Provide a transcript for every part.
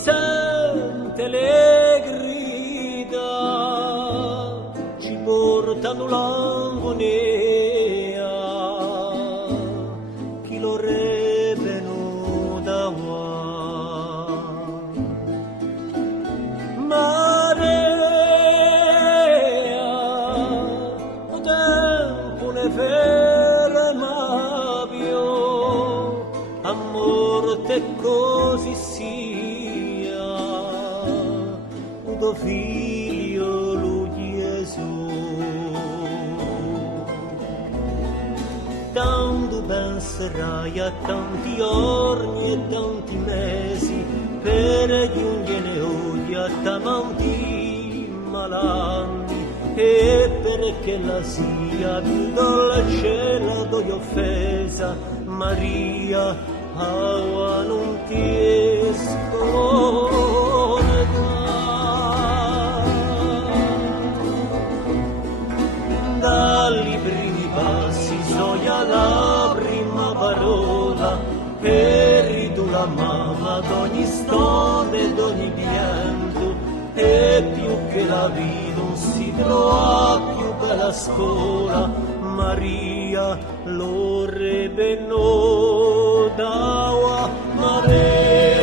sente le grida, ci portano l'angonia, chi lo re venuta qua. Marea, o tempo ne ferma più, a morte così sia, tuo figlio lui Gesù. Tanto penserai a tanti giorni e tanti mesi per giungere oggi a tanti malanni, e perché la sia più dolce la tua offesa, Maria, aua non ti scorda. Dagli primi passi soia la prima parola, eri tu la mamma d'ogni stone, d'ogni pianto, e più che la vita non si trova più bella scuola, Maria lo re venuta Maria.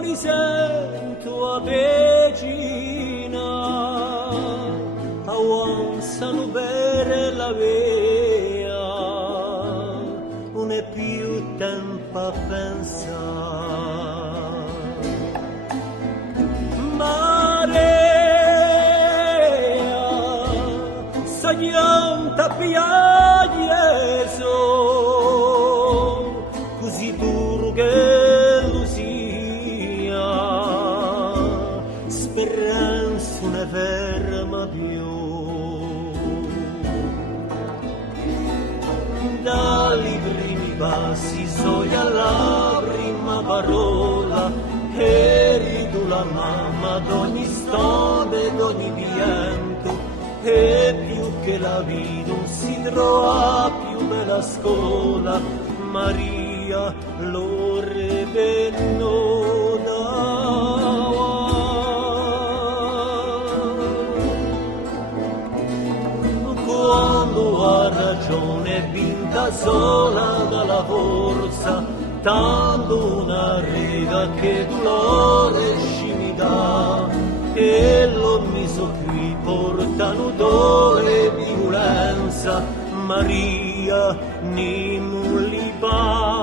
Li sento a vicina, avanzano per la via, non è più tempo a pensare. Marea, saglianta piaglieso, così duro che speranza ne ferma più. Dagli primi passi soia la prima parola, eri tu la mamma d'ogni stone, d'ogni pianto, e più che la vita non si trova più bella scuola, Maria lo re venuta. Quando ha ragione vinta sola dalla forza, tanto una rega che dolore ci mi dà, e l'ho meso qui portano dole e violenza, Maria ni mulliba.